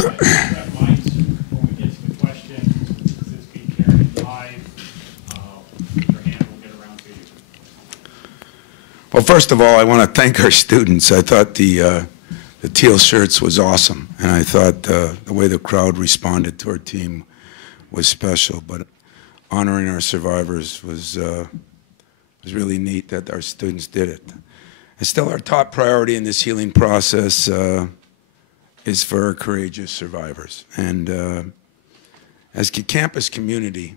Grab mics before we get to the question. This is being carried live. Raise your hand, we'll get around to you. Well, first of all, I want to thank our students. I thought the teal shirts was awesome, and I thought the way the crowd responded to our team was special. But honoring our survivors was really neat that our students did it. And still, our top priority in this healing process is for our courageous survivors. And as a campus community,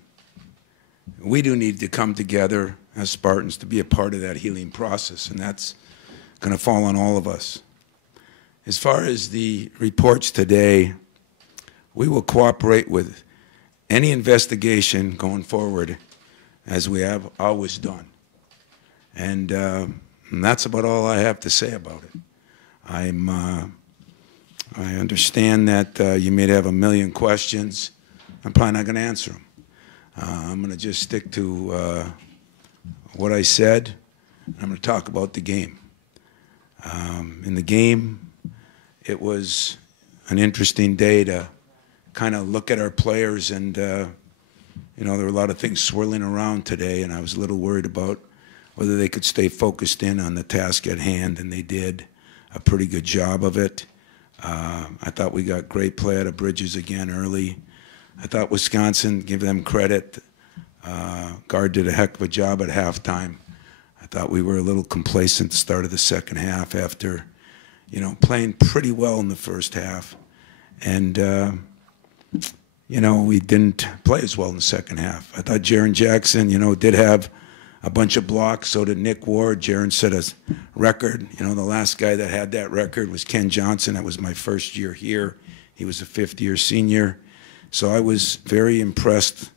we do need to come together as Spartans to be a part of that healing process, and that's going to fall on all of us. As far as the reports today, we will cooperate with any investigation going forward as we have always done. And that's about all I have to say about it. I understand that you may have a million questions. I'm probably not going to answer them. I'm going to just stick to what I said. I'm going to talk about the game. In the game, it was an interesting day to kind of look at our players, and you know, there were a lot of things swirling around today, and I was a little worried about whether they could stay focused in on the task at hand, and they did a pretty good job of it. I thought we got great play out of Bridges again early. I thought Wisconsin, give them credit, guard did a heck of a job at halftime. I thought we were a little complacent at the start of the second half after, you know, playing pretty well in the first half. And, you know, we didn't play as well in the second half. I thought Jaren Jackson, you know, did have a bunch of blocks. So did Nick Ward. Jaren set a record. You know, the last guy that had that record was Ken Johnson. That was my first year here. He was a fifth-year senior. So I was very impressed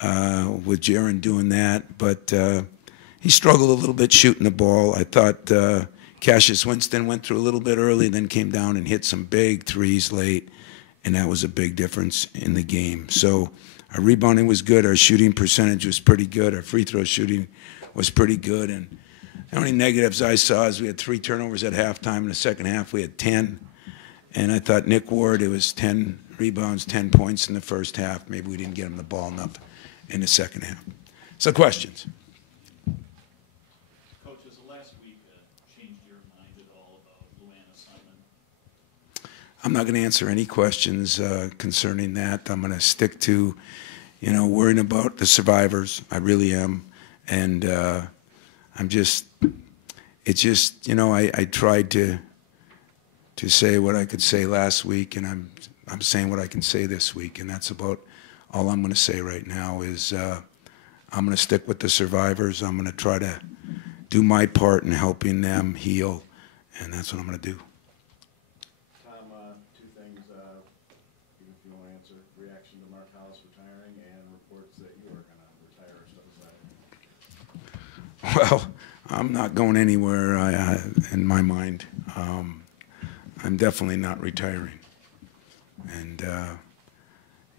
with Jaren doing that. But he struggled a little bit shooting the ball. I thought Cassius Winston went through a little bit early, then came down and hit some big threes late, and that was a big difference in the game. So our rebounding was good. Our shooting percentage was pretty good. Our free throw shooting was pretty good. And the only negatives I saw is we had 3 turnovers at halftime. In the second half, we had 10. And I thought Nick Ward, it was 10 rebounds, 10 points in the first half. Maybe we didn't get him the ball enough in the second half. So questions? Coach, has the last week changed your mind at all about Luann Simon? I'm not going to answer any questions concerning that. I'm going to stick to, you know, worrying about the survivors. I really am. And I'm just, it's just, you know, I tried to say what I could say last week, and I'm saying what I can say this week, and that's about all I'm going to say right now is I'm going to stick with the survivors. I'm going to try to do my part in helping them heal, and that's what I'm going to do. Tom, 2 things, even if you want to answer. Reaction to Mark Hollis retiring and reports that you are going to retire. Well, I'm not going anywhere in my mind. I'm definitely not retiring. And,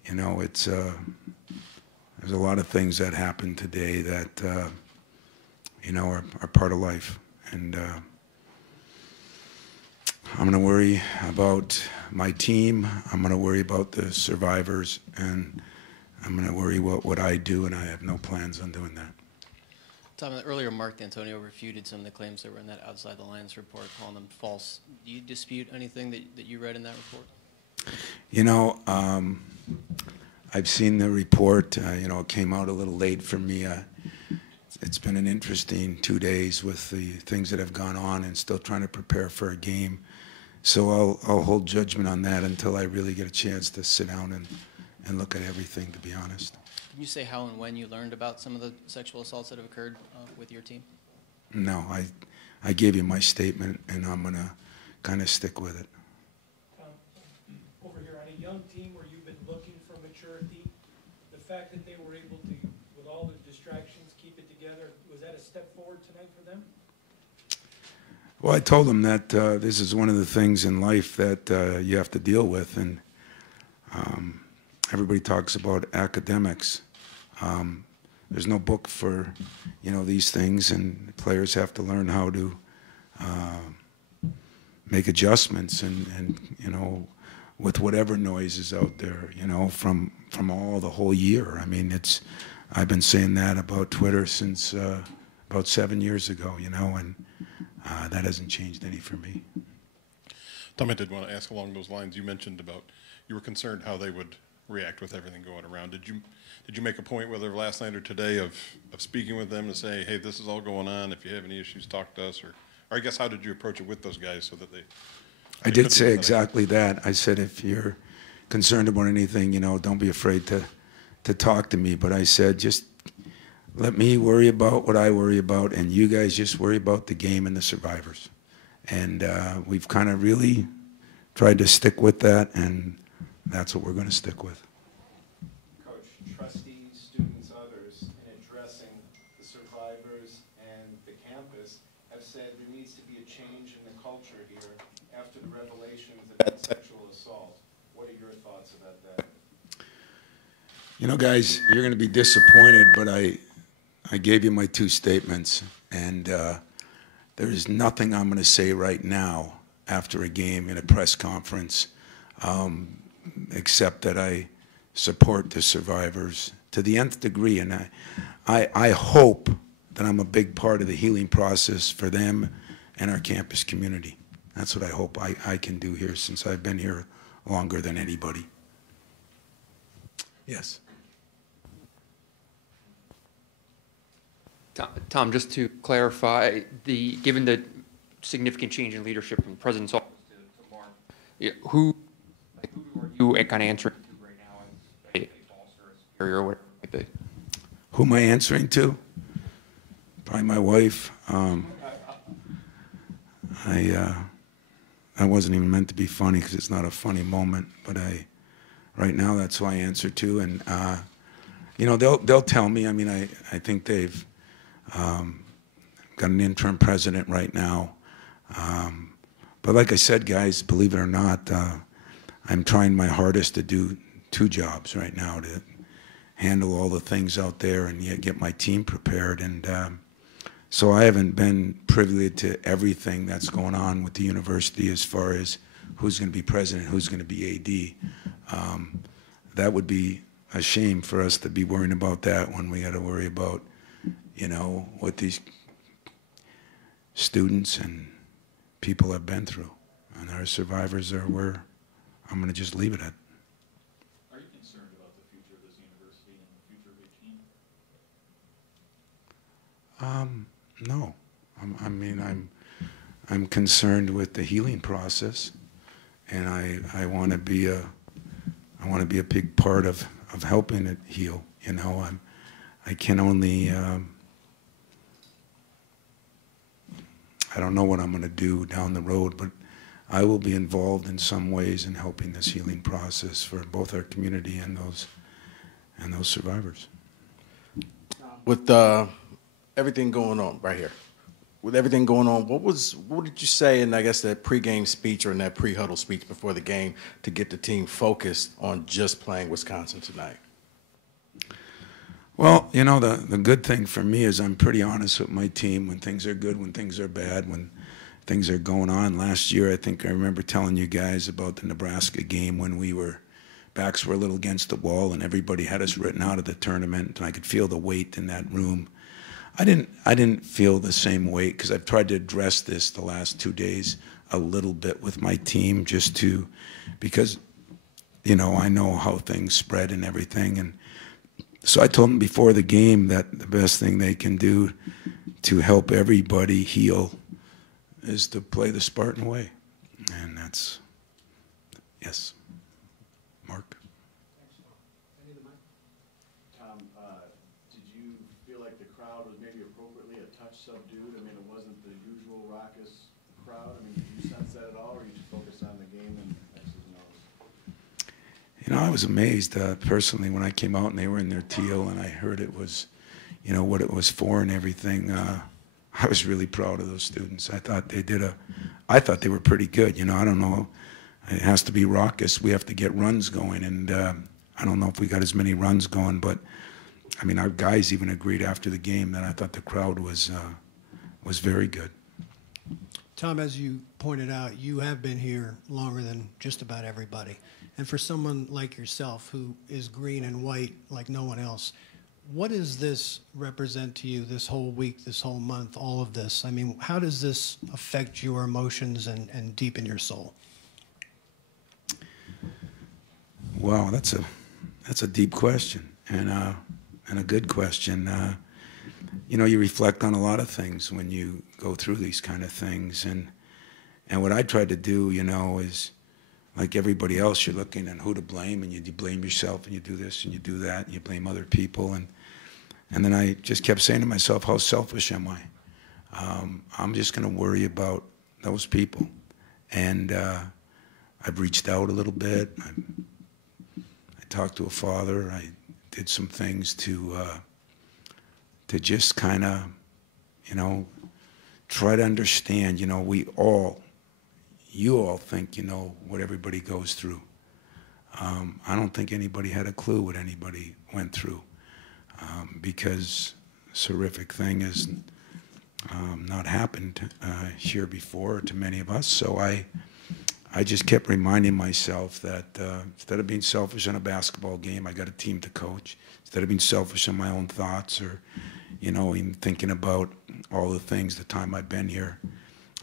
you know, it's, there's a lot of things that happened today that, you know, are part of life. And I'm going to worry about my team. I'm going to worry about the survivors. And I'm going to worry about what I do, and I have no plans on doing that. Tom, earlier Mark D'Antonio refuted some of the claims that were in that Outside the Lines report, calling them false. Do you dispute anything that you read in that report? You know, I've seen the report. You know, it came out a little late for me. It's been an interesting 2 days with the things that have gone on and still trying to prepare for a game. So I'll hold judgment on that until I really get a chance to sit down and look at everything, to be honest. Can you say how and when you learned about some of the sexual assaults that have occurred with your team? No, I gave you my statement, and I'm going to kind of stick with it. Over here, on a young team where you've been looking for maturity, the fact that they were able to, with all the distractions, keep it together, was that a step forward tonight for them? Well, I told them that this is one of the things in life that you have to deal with, and everybody talks about academics. There's no book for, you know, these things, and players have to learn how to make adjustments and you know, with whatever noise is out there, you know, from all the whole year. I mean, I've been saying that about Twitter since about 7 years ago, you know, and that hasn't changed any for me. Tom, I did want to ask along those lines. You mentioned about you were concerned how they would react with everything going around. Did you make a point, whether last night or today, of speaking with them to say, hey, this is all going on. If you have any issues, talk to us, or I guess how did you approach it with those guys so that they? I did say exactly that. I said, if you're concerned about anything, you know, don't be afraid to talk to me. But I said, just let me worry about what I worry about, and you guys just worry about the game and the survivors. And we've kind of really tried to stick with that, and that's what we're going to stick with. Coach, trustees, students, others, in addressing the survivors and the campus, have said there needs to be a change in the culture here after the revelations about sexual assault. What are your thoughts about that? You know, guys, you're going to be disappointed, but I gave you my 2 statements, and there is nothing I'm going to say right now after a game in a press conference except that I support the survivors to the nth degree, and I hope that I'm a big part of the healing process for them and our campus community. That's what I hope I can do here, since I've been here longer than anybody. Yes. Tom, just to clarify, given the significant change in leadership from the president's office to Mark, who are you kind of answering to right now as a boss or a superior or whatever it might be? Who am I answering to? Probably my wife. That wasn't even meant to be funny, because it's not a funny moment, but right now that's who I answer to, and you know, they'll tell me. I mean, I think they've got an interim president right now, but like I said, guys, believe it or not, I'm trying my hardest to do 2 jobs right now, to handle all the things out there and yet get my team prepared, and so I haven't been privy to everything that's going on with the university as far as who's going to be president, who's going to be AD. That would be a shame for us to be worrying about that when we got to worry about, you know, what these students and people have been through. And our survivors are where I'm going to just leave it at. Are you concerned about the future of this university and the future of your team? No. I'm concerned with the healing process, and I want to be a big part of helping it heal. You know, I can only I don't know what I'm going to do down the road, but I will be involved in some ways in helping this healing process for both our community and those survivors. With everything going on right here, with everything going on, what did you say in, I guess, that pregame speech or in that pre-huddle speech before the game to get the team focused on just playing Wisconsin tonight? Well, you know, the good thing for me is I'm pretty honest with my team when things are good, when things are bad, when things are going on. Last year, I think I remember telling you guys about the Nebraska game when backs were a little against the wall and everybody had us written out of the tournament, and I could feel the weight in that room. I didn't feel the same weight, because I've tried to address this the last 2 days a little bit with my team, because, you know, I know how things spread and everything, and so I told them before the game that the best thing they can do to help everybody heal is to play the Spartan way. And that's, yes. Mark? Tom, did you feel like the crowd was maybe appropriately a touch subdued? I mean, it wasn't the usual raucous crowd. I mean, did you sense that at all, or you just focused on the game and X's and O's? You know, I was amazed personally when I came out and they were in their teal and I heard it was, you know, what it was for and everything. I was really proud of those students. I thought they were pretty good. You know, I don't know. It has to be raucous. We have to get runs going, and I don't know if we got as many runs going, but I mean, our guys even agreed after the game that I thought the crowd was very good. Tom, as you pointed out, you have been here longer than just about everybody. And for someone like yourself who is green and white like no one else, what does this represent to you this whole week, this whole month, all of this? I mean, how does this affect your emotions and deepen your soul? Wow, that's a deep question and a good question. You know, you reflect on a lot of things when you go through these kind of things, and what I try to do, you know, is like everybody else, you're looking at who to blame, and you blame yourself, and you do this and you do that, and you blame other people, and then I just kept saying to myself, how selfish am I? I'm just going to worry about those people, and I've reached out a little bit. I talked to a father. I did some things to just kind of, you know, try to understand, you know, you all think you know what everybody goes through. I don't think anybody had a clue what anybody went through, because this horrific thing has not happened here before to many of us. So I just kept reminding myself that instead of being selfish in a basketball game, I got a team to coach. Instead of being selfish in my own thoughts, or, you know, even thinking about all the things, the time I've been here,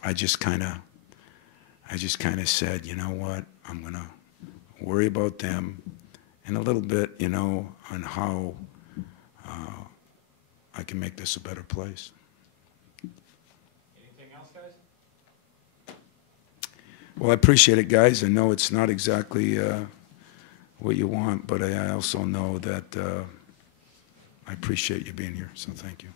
I just kind of said, you know what, I'm going to worry about them and a little bit, you know, on how I can make this a better place. Anything else, guys? Well, I appreciate it, guys. I know it's not exactly what you want, but I also know that I appreciate you being here, so thank you.